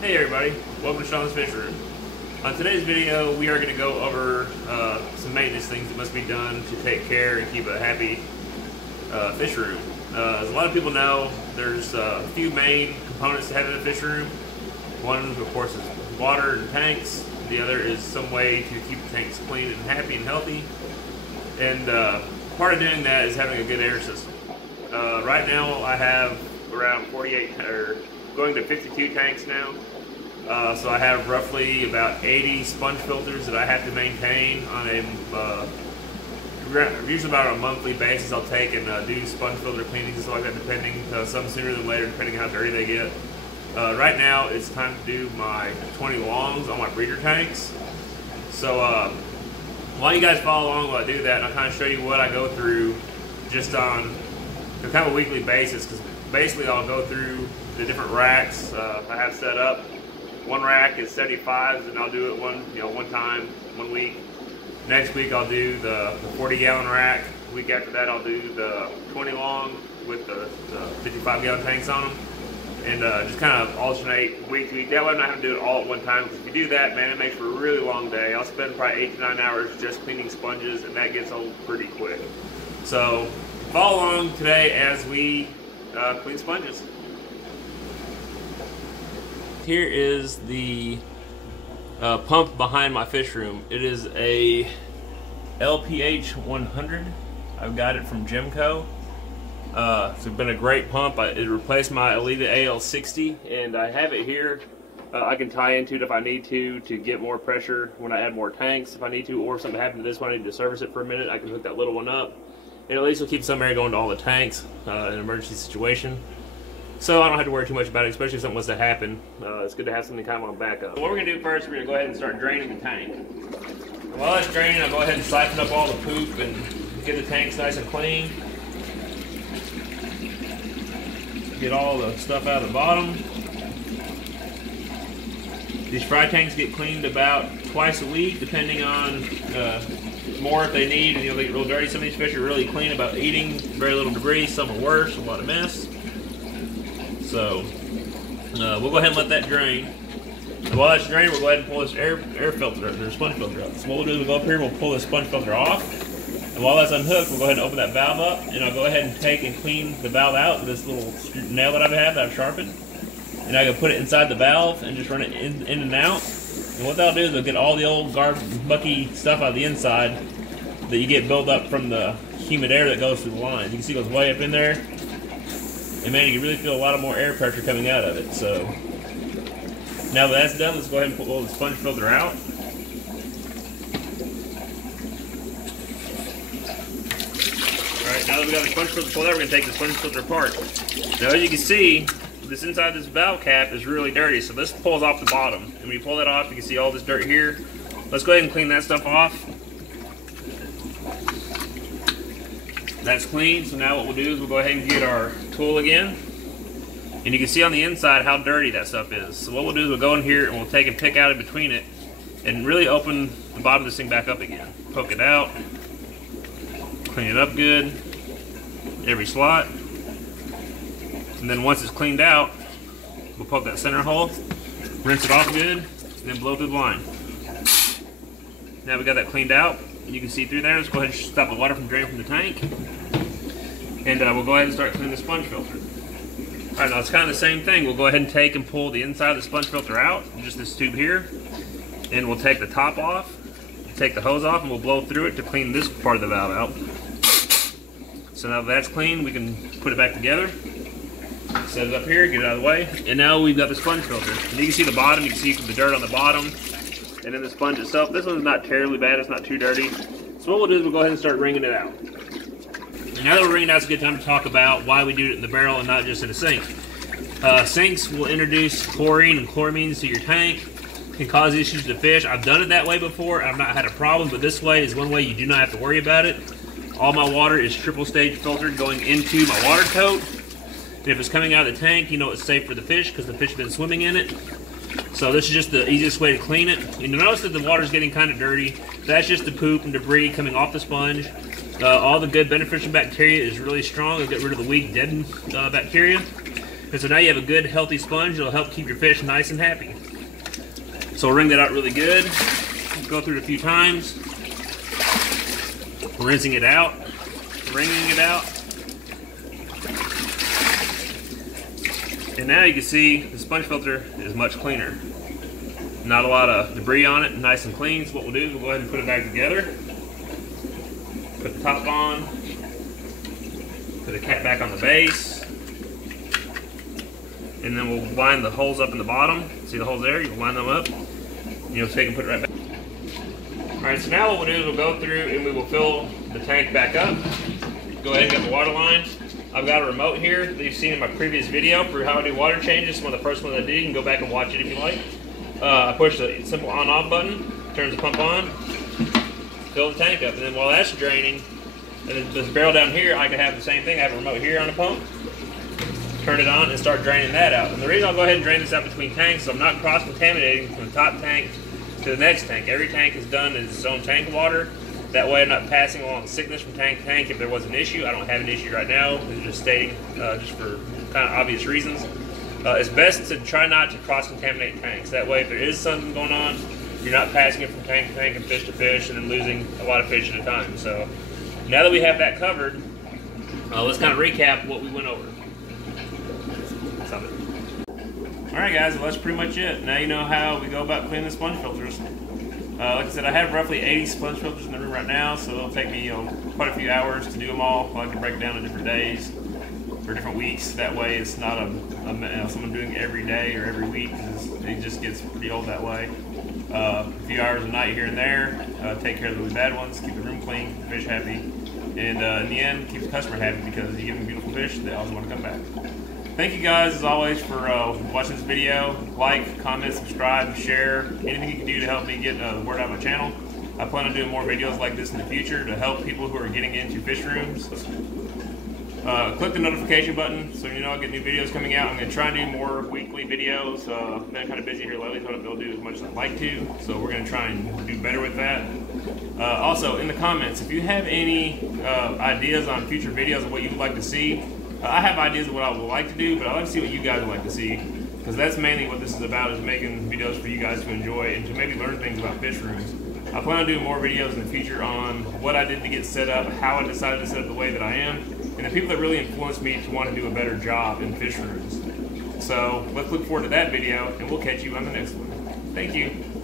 Hey everybody, welcome to Shawns Fish Room. On today's video, we are going to go over some maintenance things that must be done to take care and keep a happy fish room. As a lot of people know, there's a few main components to having a fish room. One, of course, is water and tanks. The other is some way to keep the tanks clean and happy and healthy. And part of doing that is having a good air system. Right now, I have around 48, or going to 52 tanks now. So I have roughly about 80 sponge filters that I have to maintain on a usually about a monthly basis. I'll take and do sponge filter cleanings and stuff like that, depending, some sooner than later, depending on how dirty they get. Right now it's time to do my 20 longs on my breeder tanks. So while you guys follow along while I do that, and I'll kind of show you what I go through just on kind of a weekly basis, because basically I'll go through the different racks I have set up. One rack is 75s, and I'll do it one time, 1 week. Next week I'll do the 40-gallon rack. The week after that I'll do the 20 long with the 55-gallon tanks on them, and just kind of alternate week to week. That way I'm not having to do it all at one time, because if you do that, man, it makes for a really long day. I'll spend probably 8 to 9 hours just cleaning sponges, and that gets old pretty quick. So follow along today as we clean sponges. Here is the pump behind my fish room. It is a LPH 100. I've got it from Gemco. It's been a great pump. It replaced my Elita AL60, and I have it here. I can tie into it if I need to get more pressure when I add more tanks if I need to, or if something happened to this one, I need to service it for a minute, I can hook that little one up. And at least it'll keep some air going to all the tanks in an emergency situation. So I don't have to worry too much about it, especially if something was to happen. It's good to have something kind of on backup. So what we're going to do first, we're going to go ahead and start draining the tank. While it's draining, I'll go ahead and siphon up all the poop and get the tanks nice and clean. Get all the stuff out of the bottom. These fry tanks get cleaned about twice a week, depending on more if they need. They get real dirty. Some of these fish are really clean about eating, very little debris. Some are worse, a lot of mess. So we'll go ahead and let that drain. And while that's draining, we'll go ahead and pull this air filter, or sponge filter out. So what we'll do is we'll go up here and we'll pull this sponge filter off. And while that's unhooked, we'll go ahead and open that valve up, and I'll go ahead and take and clean the valve out with this little nail that that I've sharpened. And I can put it inside the valve and just run it in and out. And what that'll do is it'll get all the old mucky stuff out of the inside that you get built up from the humid air that goes through the lines. You can see it goes way up in there. And man, you can really feel a lot more air pressure coming out of it. So now that that's done, let's go ahead and pull the sponge filter out. Alright, now that we got the sponge filter pulled out, we're going to take the sponge filter apart. Now as you can see, this inside this valve cap is really dirty, so this pulls off the bottom. And when you pull that off, you can see all this dirt here. Let's go ahead and clean that stuff off. That's clean, so now what we'll do is we'll go ahead and get our tool again. And you can see on the inside how dirty that stuff is. So what we'll do is we'll go in here and we'll take and pick out in between it and really open the bottom of this thing back up again. Poke it out, clean it up good, every slot. And then once it's cleaned out, we'll poke that center hole, rinse it off good, and then blow through the line. Now we got that cleaned out. You can see through there. Let's go ahead and stop the water from draining from the tank. And we'll go ahead and start cleaning the sponge filter. Alright, now it's kind of the same thing. We'll go ahead and take and pull the inside of the sponge filter out, just this tube here. And we'll take the top off, take the hose off, and we'll blow through it to clean this part of the valve out. So now that that's clean, we can put it back together. Set it up here, get it out of the way. And now we've got the sponge filter. And you can see the bottom, you can see the dirt on the bottom. And then the sponge itself, this one's not terribly bad, it's not too dirty. So what we'll do is we'll go ahead and start wringing it out. And now that we're wringing it out, it's a good time to talk about why we do it in the barrel and not just in a sink. Sinks will introduce chlorine and chloramines to your tank, can cause issues to fish. I've done it that way before, I've not had a problem, but this way is one way you do not have to worry about it. All my water is triple stage filtered going into my water tote. And if it's coming out of the tank, you know it's safe for the fish because the fish have been swimming in it. So this is just the easiest way to clean it. And you'll notice that the water's getting kind of dirty. That's just the poop and debris coming off the sponge. All the good beneficial bacteria is really strong. It'll get rid of the weak, dead bacteria. And so now you have a good healthy sponge. It'll help keep your fish nice and happy. So we'll wring that out really good. Go through it a few times. Rinsing it out. Wringing it out. And now you can see the sponge filter is much cleaner. Not a lot of debris on it, nice and clean. So what we'll do is we'll go ahead and put it back together. Put the top on. Put the cap back on the base. And then we'll line the holes up in the bottom. See the holes there? You'll line them up. You'll take and put it right back. Alright, so now what we'll do is we'll go through and we will fill the tank back up. Go ahead and get the water line. I've got a remote here that you've seen in my previous video for how I do water changes. It's one of the first ones I did. You can go back and watch it if you like. I push the simple on-off button, turns the pump on, fill the tank up, and then while that's draining, and this barrel down here, I can have the same thing. I have a remote here on the pump, turn it on, and start draining that out. And the reason I'll go ahead and drain this out between tanks is I'm not cross-contaminating from the top tank to the next tank. Every tank is done in its own tank of water. That way I'm not passing along sickness from tank to tank if there was an issue. I don't have an issue right now. It's just stating, just for kind of obvious reasons. It's best to try not to cross-contaminate tanks. That way if there is something going on, you're not passing it from tank to tank and fish to fish and then losing a lot of fish at a time. So now that we have that covered, let's kind of recap what we went over. Alright guys, well that's pretty much it. Now you know how we go about cleaning the sponge filters. Like I said, I have roughly 80 sponge filters in the room right now, so it'll take me quite a few hours to do them all. I can break it down to different days or different weeks. That way it's not someone doing it every day or every week, because it just gets pretty old that way. A few hours a night here and there, take care of the really bad ones, keep the room clean, keep the fish happy, and in the end, keep the customer happy, because you give them beautiful fish, they always want to come back. Thank you guys, as always, for watching this video. Like, comment, subscribe, share, anything you can do to help me get the word out of my channel. I plan on doing more videos like this in the future to help people who are getting into fish rooms. Click the notification button so you know I get new videos coming out. I'm going to try and do more weekly videos. I've been kind of busy here lately, so I haven't been able to do as much as I'd like to. So we're going to try and do better with that. Also, in the comments, if you have any ideas on future videos of what you'd like to see, I have ideas of what I would like to do, but I'd like to see what you guys would like to see, because that's mainly what this is about, is making videos for you guys to enjoy and to maybe learn things about fish rooms. I plan on doing more videos in the future on what I did to get set up, how I decided to set up the way that I am, and the people that really influenced me to want to do a better job in fish rooms. So let's look forward to that video, and we'll catch you on the next one. Thank you.